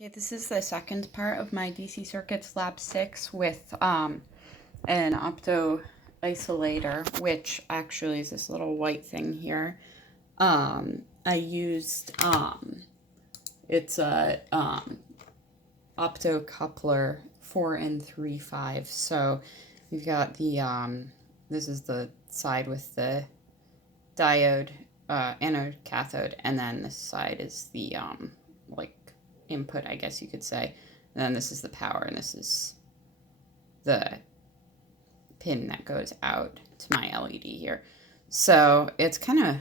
Okay, this is the second part of my DC Circuits Lab 6 with an opto isolator, which actually is this little white thing here. I used, it's a Optocoupler 4 and 3/5. So we've got the, this is the side with the diode, anode, cathode, and then this side is the, like, input, I guess you could say. And then this is the power, and this is the pin that goes out to my LED here. So it's kind of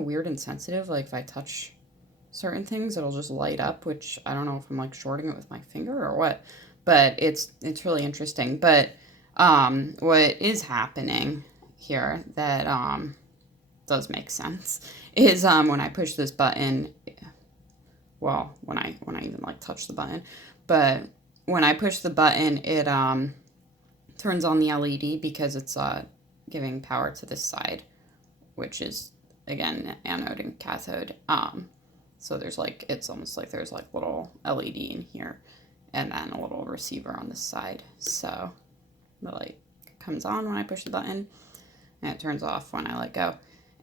weird and sensitive. Like if I touch certain things, it'll just light up, which I don't know if I'm like shorting it with my finger or what. But it's really interesting. But what is happening here that does make sense is when I push this button, well, when I even like touch the button, but when I push the button, it turns on the LED because it's giving power to this side, which is again anode and cathode. So there's like, it's almost like there's like little LED in here, and then a little receiver on this side. So the light comes on when I push the button, and it turns off when I let go.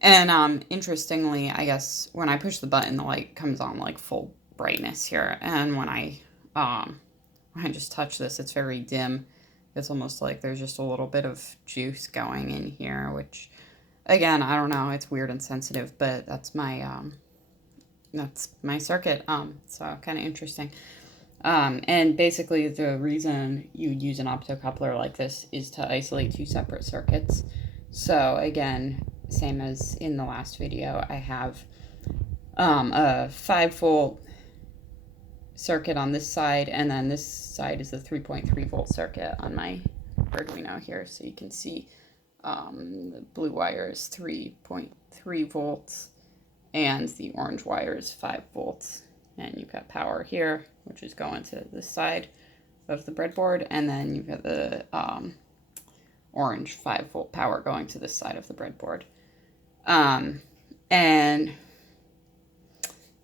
And interestingly, I guess when I push the button, the light comes on like full brightness here. And when I just touch this, it's very dim. It's almost like there's just a little bit of juice going in here, which, again, I don't know. It's weird and sensitive, but that's my circuit. So kind of interesting. And basically, the reason you use an optocoupler like this is to isolate two separate circuits. So again, same as in the last video, I have a 5-volt circuit on this side, and then this side is the 3.3 volt circuit on my Arduino here. So you can see the blue wire is 3.3 volts, and the orange wire is 5 volts. And you've got power here, which is going to this side of the breadboard, and then you've got the orange 5-volt power going to this side of the breadboard. And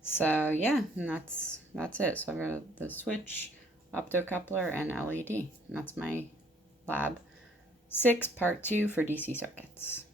so yeah, and that's it. So I've got the switch, optocoupler, and LED. And that's my lab 6 part 2 for DC circuits.